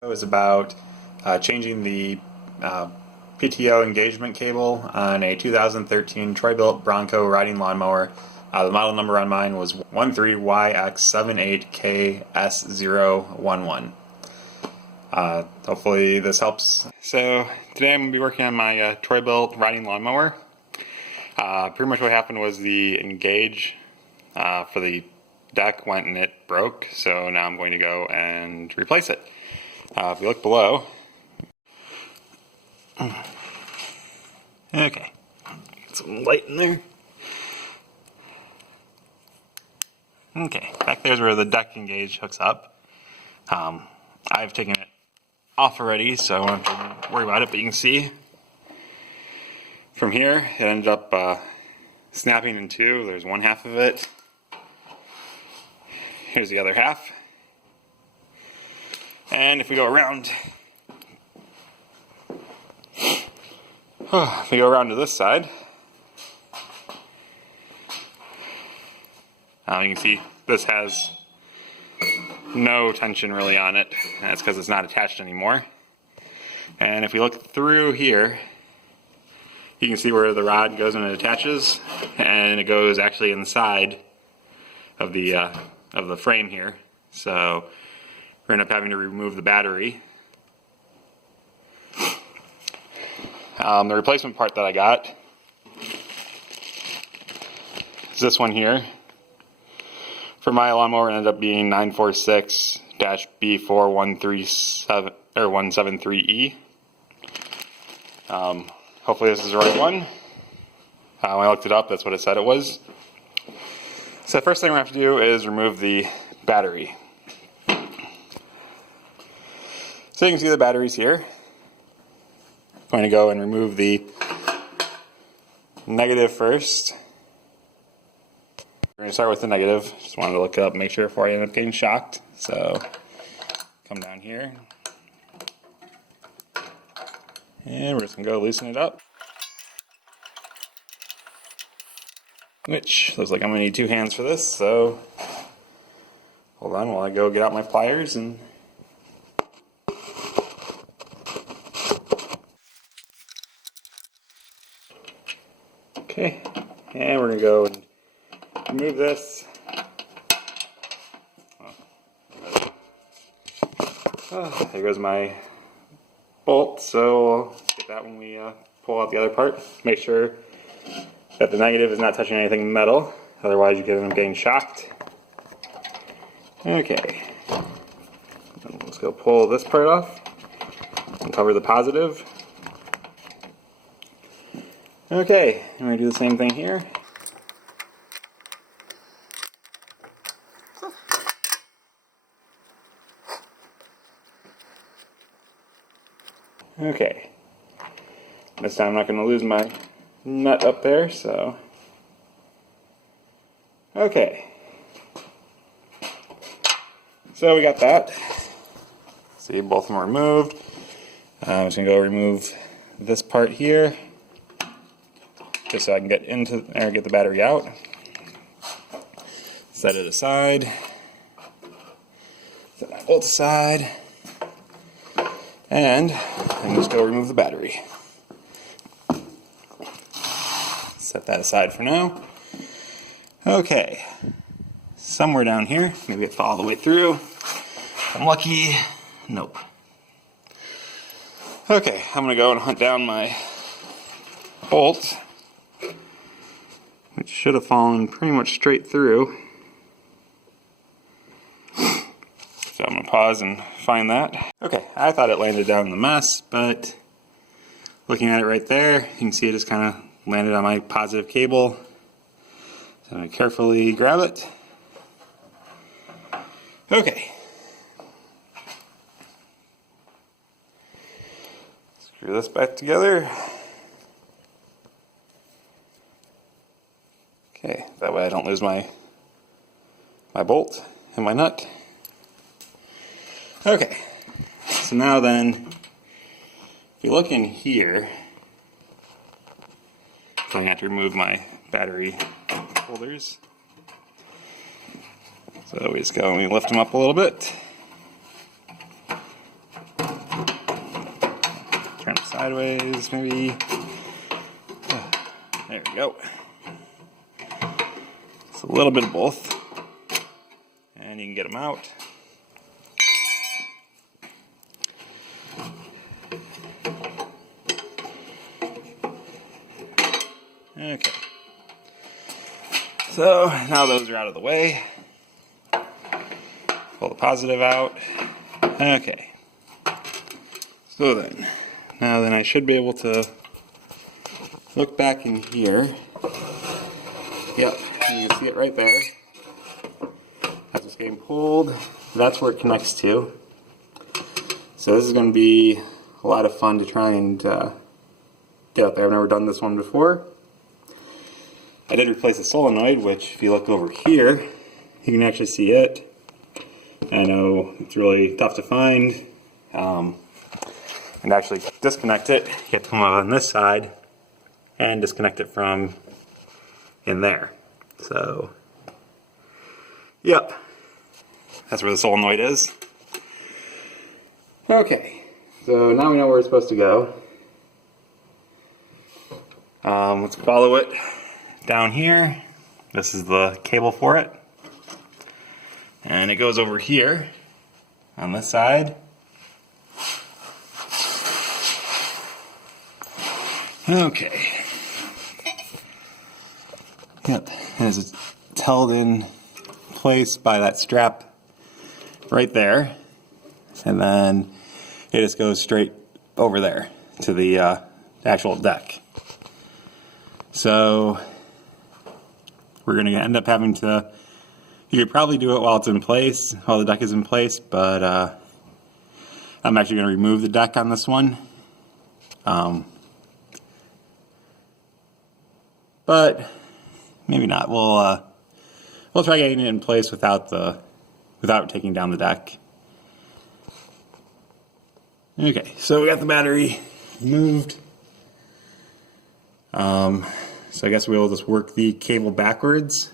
It was about changing the PTO engagement cable on a 2013 Troy-Bilt Bronco riding lawnmower. The model number on mine was 13YX78KS011. Hopefully this helps. So today I'm going to be working on my Troy-Bilt riding lawnmower. Pretty much what happened was the engage for the deck went and it broke, so now I'm going to go and replace it. If you look below, okay, get some light in there. Okay, back there's where the deck engage hooks up. I've taken it off already, so I don't have to worry about it, but you can see from here it ended up snapping in two. There's one half of it. Here's the other half. And if we go around, if we go around to this side, you can see this has no tension really on it. And that's because it's not attached anymore. And if we look through here, you can see where the rod goes and it attaches, and it goes actually inside of the frame here. So we're going to end up having to remove the battery. The replacement part that I got is this one here. For my lawnmower, it ended up being 946-B4137 or 173E. Hopefully this is the right one. When I looked it up, that's what it said it was. So the first thing we have to do is remove the battery. So you can see the batteries here. I'm going to go and remove the negative first. We're going to start with the negative. Just wanted to look it up, make sure before I end up getting shocked. So come down here. And we're just going to go loosen it up. Which looks like I'm going to need two hands for this, so hold on while I go get out my pliers and okay, and we're going to go and remove this. There goes my bolt, so we'll get that when we pull out the other part. Make sure that the negative is not touching anything metal, otherwise you can end up getting shocked. Okay, let's go pull this part off and cover the positive. Okay, I'm going to do the same thing here. Okay, this time I'm not going to lose my nut up there, so okay. So we got that. See, both of them are removed. I'm just going to go remove this part here, just so I can get into there, get the battery out. Set it aside. Set my bolt aside. And I can just go remove the battery. Set that aside for now. Okay. Somewhere down here, maybe it's all the way through. If I'm lucky. Nope. Okay, I'm going to go and hunt down my bolt, which should have fallen pretty much straight through. So I'm going to pause and find that. Okay, I thought it landed down in the mess, but looking at it right there, you can see it just kind of landed on my positive cable. So I'm going to carefully grab it. Okay. Screw this back together. Okay, that way I don't lose my bolt and my nut. Okay, so now then, if you look in here, so I have to remove my battery holders. So we just go and we lift them up a little bit. sideways, maybe. There we go. It's a little bit of both. And you can get them out. Okay. So now those are out of the way. Pull the positive out. Okay. So then, now then I should be able to look back in here. Yep, you can see it right there. As it's getting pulled, that's where it connects to. So this is going to be a lot of fun to try and get out there. I've never done this one before. I did replace the solenoid, which if you look over here, you can actually see it. I know it's really tough to find. And actually disconnect it, you have to come on this side and disconnect it from in there. So, yep, that's where the solenoid is. Okay, so now we know where it's supposed to go. Let's follow it down here. This is the cable for it. And it goes over here on this side. Okay. Yep, and it's held in place by that strap right there. And then it just goes straight over there to the actual deck. So we're going to end up having to, you could probably do it while it's in place, while the deck is in place, but I'm actually going to remove the deck on this one. But maybe not. We'll try getting it in place without taking down the deck. Okay, so we got the battery moved. So I guess we'll just work the cable backwards.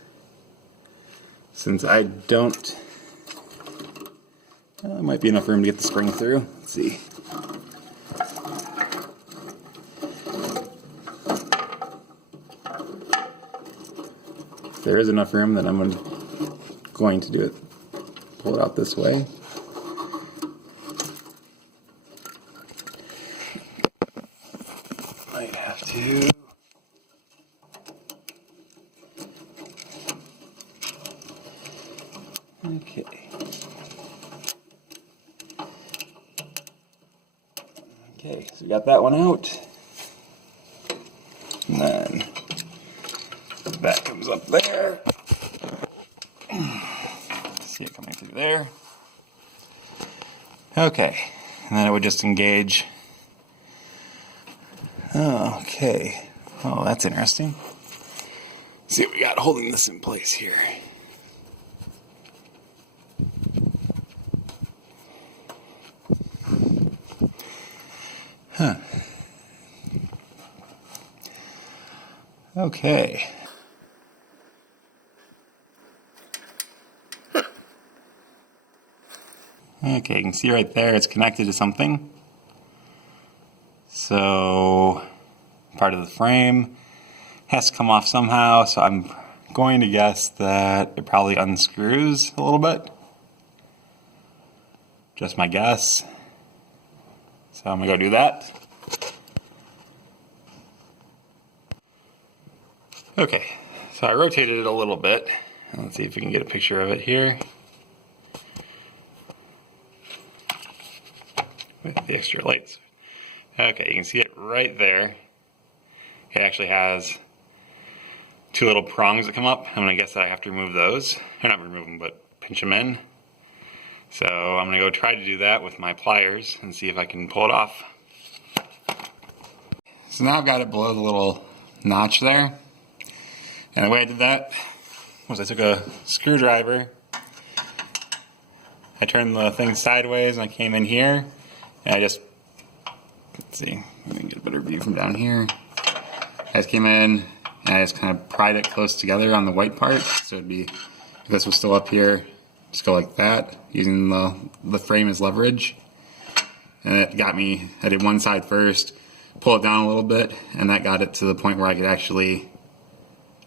Since I don't, there might be enough room to get the spring through. Let's see. If there is enough room, then I'm going to do it. Pull it out this way. Might have to. Okay. Okay, so we got that one out. And then that comes up there. See it coming through there. Okay, and then it would just engage. Oh, okay. Oh, that's interesting. Let's see what we got holding this in place here. Huh. Okay. Okay, you can see right there it's connected to something. So part of the frame has to come off somehow, so I'm going to guess that it probably unscrews a little bit. Just my guess. So I'm going to go do that. Okay, so I rotated it a little bit. Let's see if we can get a picture of it here. With the extra lights. Okay, you can see it right there. It actually has two little prongs that come up. I'm going to guess that I have to remove those. Or not remove them, but pinch them in. So I'm going to go try to do that with my pliers and see if I can pull it off. So now I've got it below the little notch there. And the way I did that was I took a screwdriver, I turned the thing sideways and I came in here and I just, let's see, let me get a better view from down here. I just came in and I just kind of pried it close together on the white part. So it'd be, if this was still up here, just go like that, using the frame as leverage. And it got me, I did one side first, pull it down a little bit, and that got it to the point where I could actually,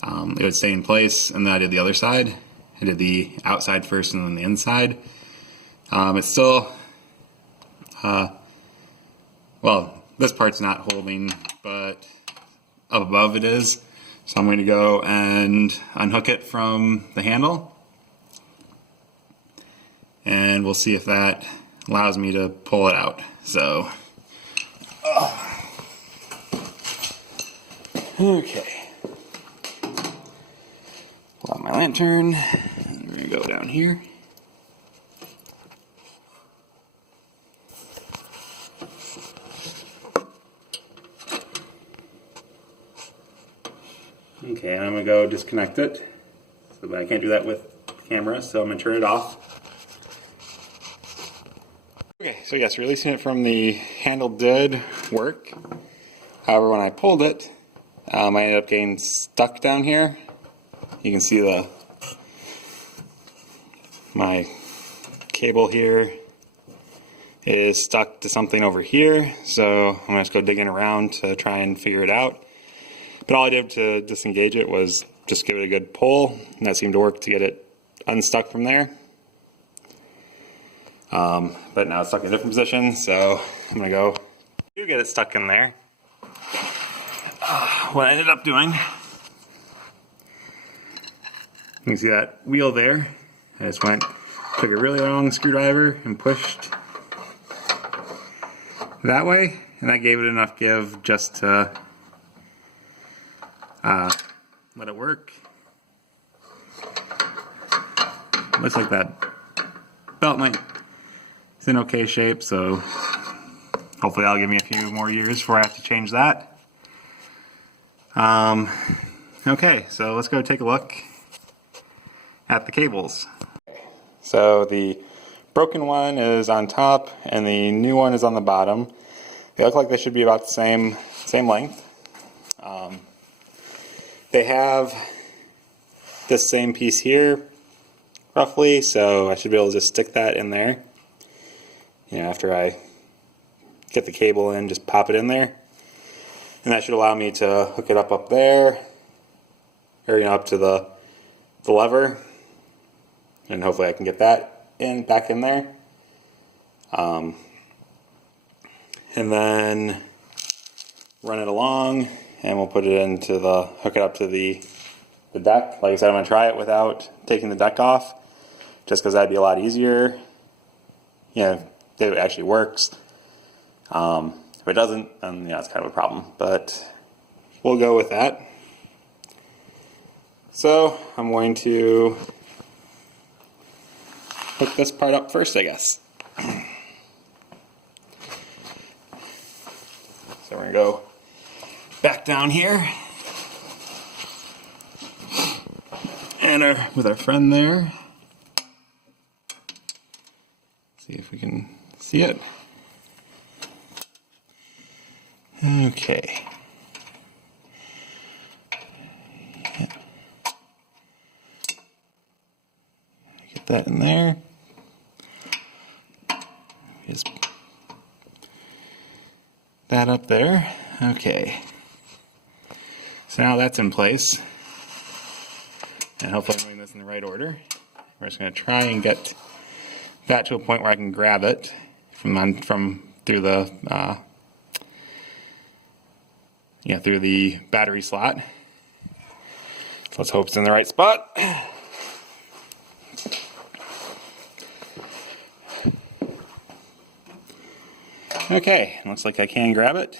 it would stay in place, and then I did the other side. I did the outside first and then the inside. It's still, well, this part's not holding, but up above it is. So I'm going to go and unhook it from the handle, and we'll see if that allows me to pull it out. So, okay. Pull out my lantern, and we're going to go down here. Okay, and I'm going to go disconnect it, but I can't do that with the camera, so I'm going to turn it off. Okay, so yes, releasing it from the handle did work. However, when I pulled it, I ended up getting stuck down here. You can see my cable here is stuck to something over here, so I'm going to just go digging around to try and figure it out. But all I did to disengage it was just give it a good pull, and that seemed to work to get it unstuck from there. But now it's stuck in a different position, so I'm going to go get it stuck in there. What I ended up doing, you can see that wheel there. I just took a really long screwdriver and pushed that way, and that gave it enough give just to let it work. Looks like that belt is in okay shape, so hopefully that'll give me a few more years before I have to change that. Okay, so let's go take a look at the cables. So the broken one is on top and the new one is on the bottom. They look like they should be about the same length. They have this same piece here, roughly, so I should be able to just stick that in there. You know, after I get the cable in, just pop it in there. And that should allow me to hook it up there, or up to the lever. And hopefully I can get that back in there. And then run it along, and we'll put it into hook it up to the deck. Like I said, I'm going to try it without taking the deck off, just because that'd be a lot easier. If it actually works. If it doesn't, then it's kind of a problem. But we'll go with that. So I'm going to hook this part up first, I guess. So we're going to go back down here, and with our friend there, see if we can see it. Okay. Get that in there. Just that up there. Okay. So now that's in place, and hopefully I'm doing this in the right order. We're just going to try and get that to a point where I can grab it through the through the battery slot. So let's hope it's in the right spot. Okay, looks like I can grab it.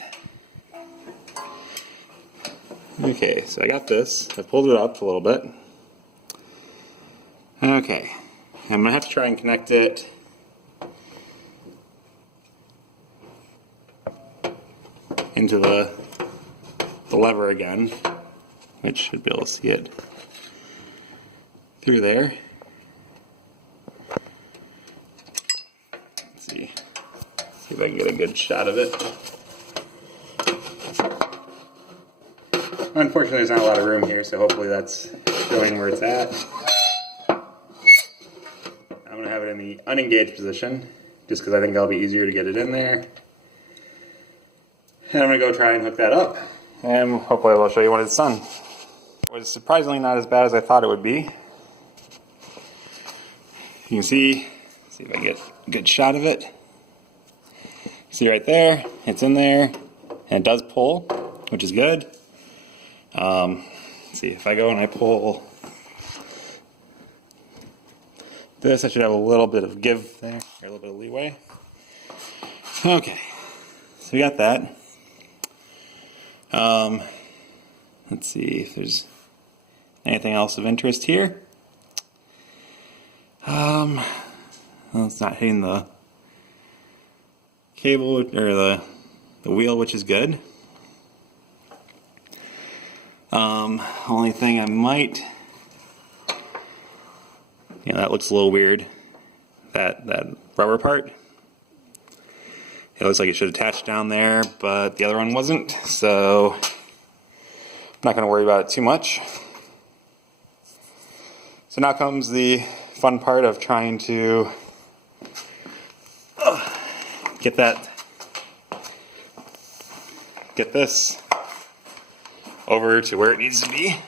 Okay, so I got this. I pulled it up a little bit. Okay, I'm gonna have to try and connect it into the lever again, which should be able to see it through there. Let's see if I can get a good shot of it. Unfortunately, there's not a lot of room here, so hopefully that's showing where it's at. I'm going to have it in the unengaged position, just because I think that'll be easier to get it in there. And I'm going to go try and hook that up, and hopefully I'll show you when it's done. It was surprisingly not as bad as I thought it would be. You can see if I can get a good shot of it. See right there, it's in there, and it does pull, which is good. Let's see, if I go and I pull this, I should have a little bit of give there, or a little bit of leeway. Okay, so we got that. Let's see if there's anything else of interest here. Well, it's not hitting the cable or the wheel, which is good. Only thing I might, that looks a little weird. That rubber part. It looks like it should attach down there, but the other one wasn't, so I'm not going to worry about it too much. So now comes the fun part of trying to get this over to where it needs to be.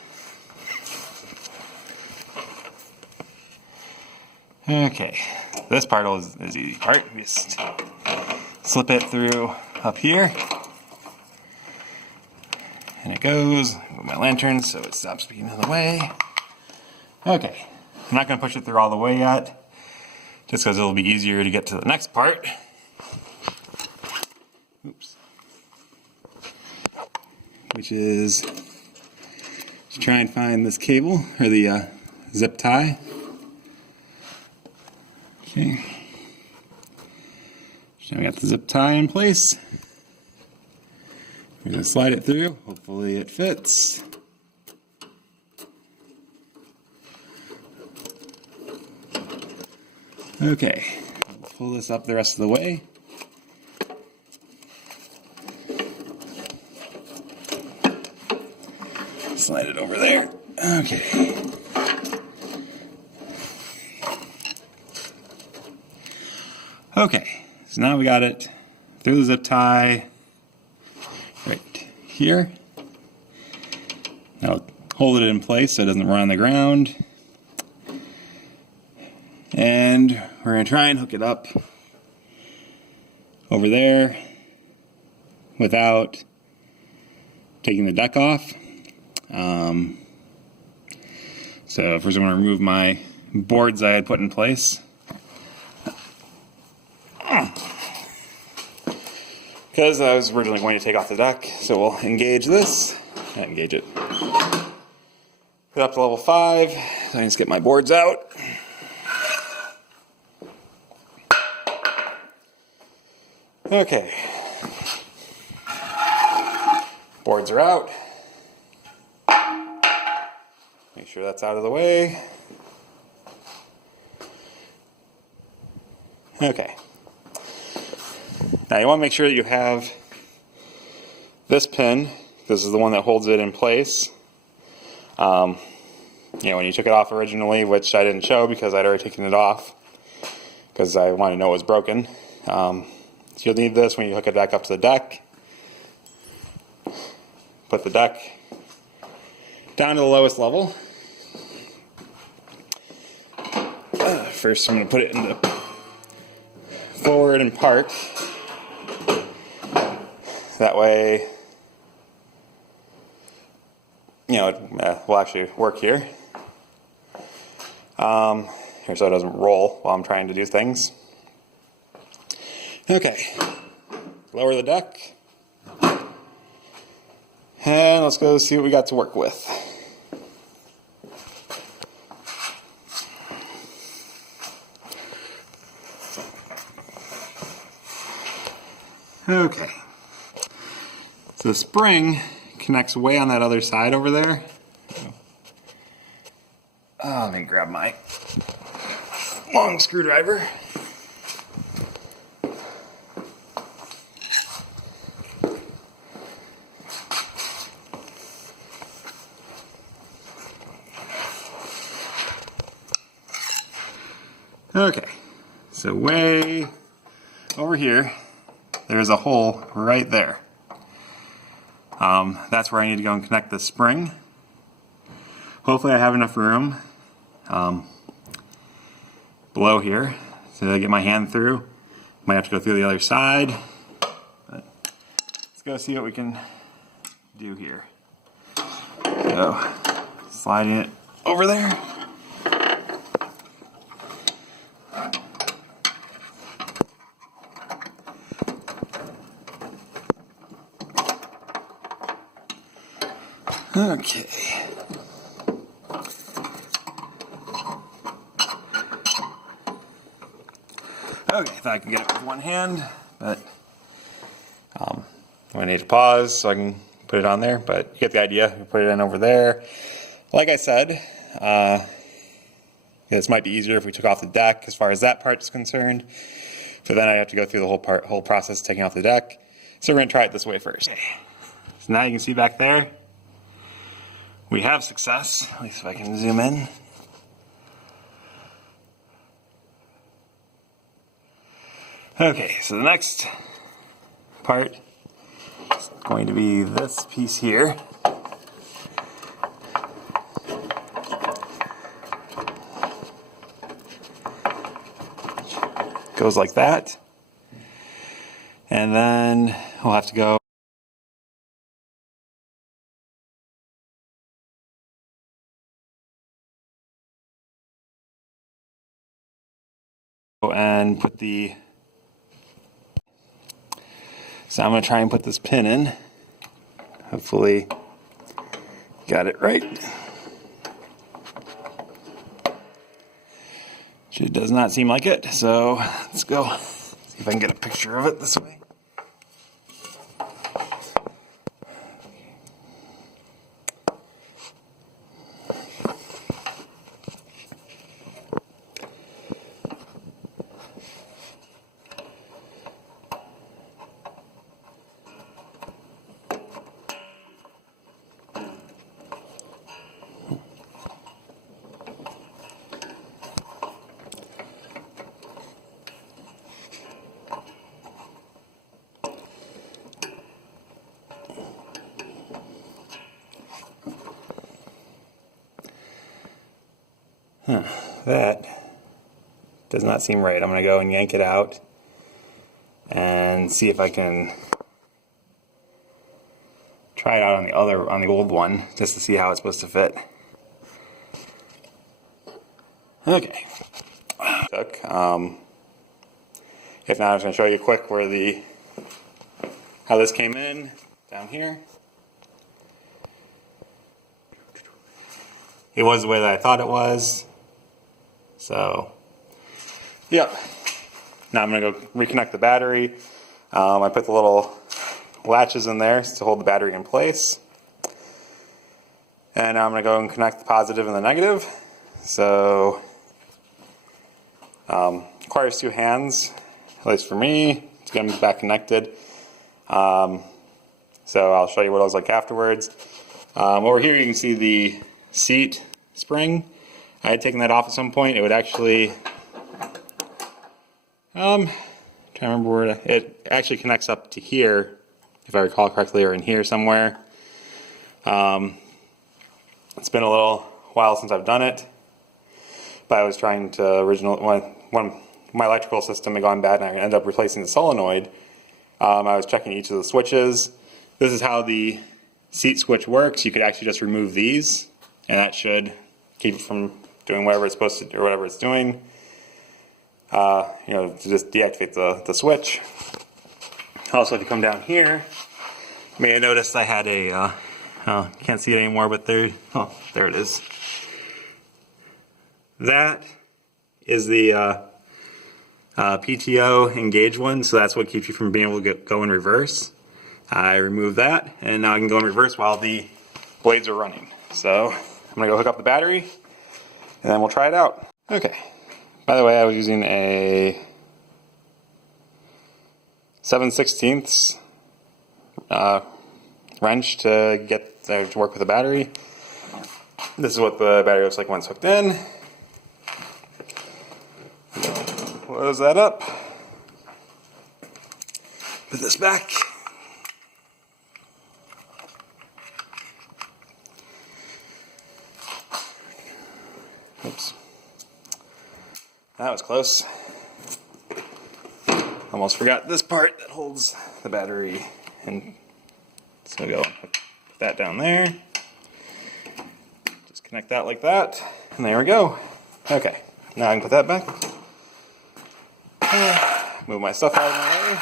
Okay, this part is the easy part. Just slip it through up here, and it goes with my lantern so it stops being in the way. Okay, I'm not going to push it through all the way yet, just because it'll be easier to get to the next part. Oops. Which is to try and find this cable, or the zip tie. Okay. So now we got the zip tie in place. We're going to slide it through. Hopefully it fits. Okay, we'll pull this up the rest of the way. Slide it over there. Okay. Okay, so now we got it through the zip tie right here. Now hold it in place so it doesn't run on the ground. And we're going to try and hook it up over there without taking the deck off. So first I'm going to remove my boards I had put in place. Because I was originally going to take off the deck, so we'll engage this, and engage it. Put it up to level 5, so I can just get my boards out. Okay. Boards are out. Make sure that's out of the way. Okay. Now you want to make sure that you have this pin. This is the one that holds it in place. When you took it off originally, which I didn't show because I'd already taken it off because I wanted to know it was broken. So you'll need this when you hook it back up to the deck. Put the deck down to the lowest level. First I'm going to put it into forward and park. That way, it will actually work here. Here, so it doesn't roll while I'm trying to do things. Okay, lower the deck. And let's go see what we got to work with. Okay. So the spring connects way on that other side over there. Let me grab my long screwdriver. Okay, so way over here, there's a hole right there. That's where I need to go and connect the spring. Hopefully I have enough room below here to get my hand through. Might have to go through the other side. But let's go see what we can do here. So, sliding it over there. Okay. Okay, I thought I could get it with one hand, but I need to pause so I can put it on there, but you get the idea. You put it in over there. Like I said, this might be easier if we took off the deck as far as that part is concerned. So then I have to go through the whole process of taking off the deck. So we're going to try it this way first. Okay. So now you can see back there, we have success. At least if I can zoom in. Okay, so the next part is going to be this piece here. Goes like that. And then we'll have to go and put the... So I'm going to try and put this pin in. Hopefully got it right. It does not seem like it, so let's go see if I can get a picture of it this way. That does not seem right. I'm going to go and yank it out and see if I can try it out on the old one just to see how it's supposed to fit. Okay. If not, I'm just going to show you quick how this came in down here. It was the way that I thought it was. So, yep. Now I'm going to go reconnect the battery. I put the little latches in there to hold the battery in place. And now I'm going to go and connect the positive and the negative. So, requires two hands, at least for me, to get them back connected. So I'll show you what it looks like afterwards. Over here you can see the seat spring. I had taken that off at some point. It would actually, trying to remember where it actually connects up to here, if I recall correctly, or in here somewhere. It's been a little while since I've done it, but I was trying to when my electrical system had gone bad and I ended up replacing the solenoid. I was checking each of the switches. This is how the seat switch works. You could actually just remove these, and that should keep it from doing whatever it's supposed to do or whatever it's doing. To just deactivate the switch. Also, if you come down here, you may have noticed I had a, you can't see it anymore, but there it is. That is the PTO engage one, so that's what keeps you from being able to go in reverse. I removed that, and now I can go in reverse while the blades are running. So I'm going to go hook up the battery, and then we'll try it out. Okay. By the way, I was using a 7/16 wrench to work with the battery. This is what the battery looks like once hooked in. Close that up. Put this back. that was close. Almost forgot this part that holds the battery. And so go put that down there. Just connect that like that. And there we go. Okay, now I can put that back. Move my stuff out of my way.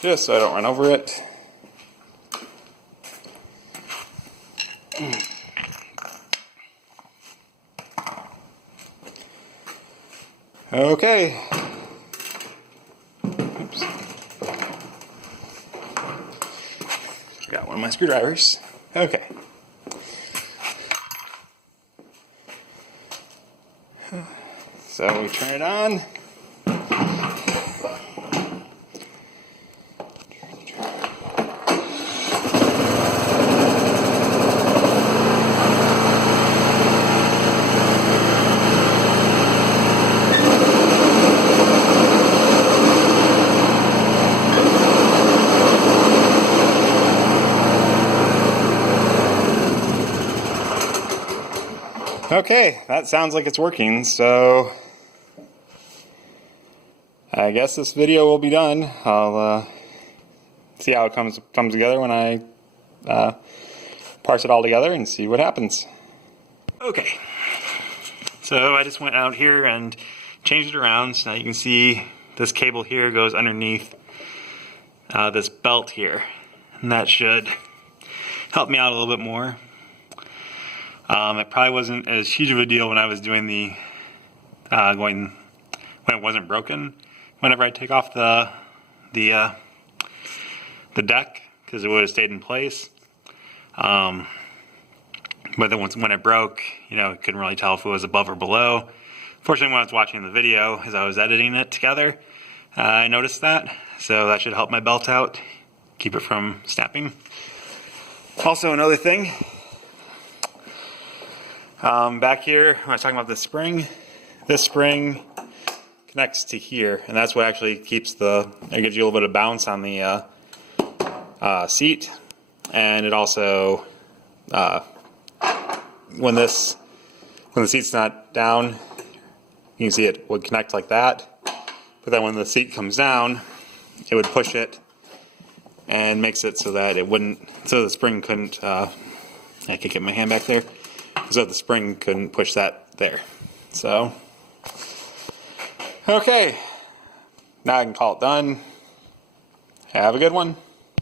Just so I don't run over it. Okay. Oops. Got one of my screwdrivers. Okay. So we turn it on. Okay, that sounds like it's working, so I guess this video will be done. I'll see how it comes together when I parse it all together and see what happens. Okay, so I just went out here and changed it around. So now you can see this cable here goes underneath this belt here, and that should help me out a little bit more. It probably wasn't as huge of a deal when I was doing the when it wasn't broken. Whenever I take off the deck, because it would have stayed in place. But then when it broke, you know, I couldn't really tell if it was above or below. Fortunately, when I was watching the video, as I was editing it together, I noticed that. So that should help my belt out, keep it from snapping. Also, another thing. Back here, when I was talking about this spring connects to here, and that's what actually keeps it gives you a little bit of bounce on the seat, and it also, when the seat's not down, you can see it would connect like that, but then when the seat comes down, it would push it and makes it so that it wouldn't, so the spring couldn't, I can get my hand back there. So the spring couldn't push that there. So, okay. Now I can call it done. Have a good one.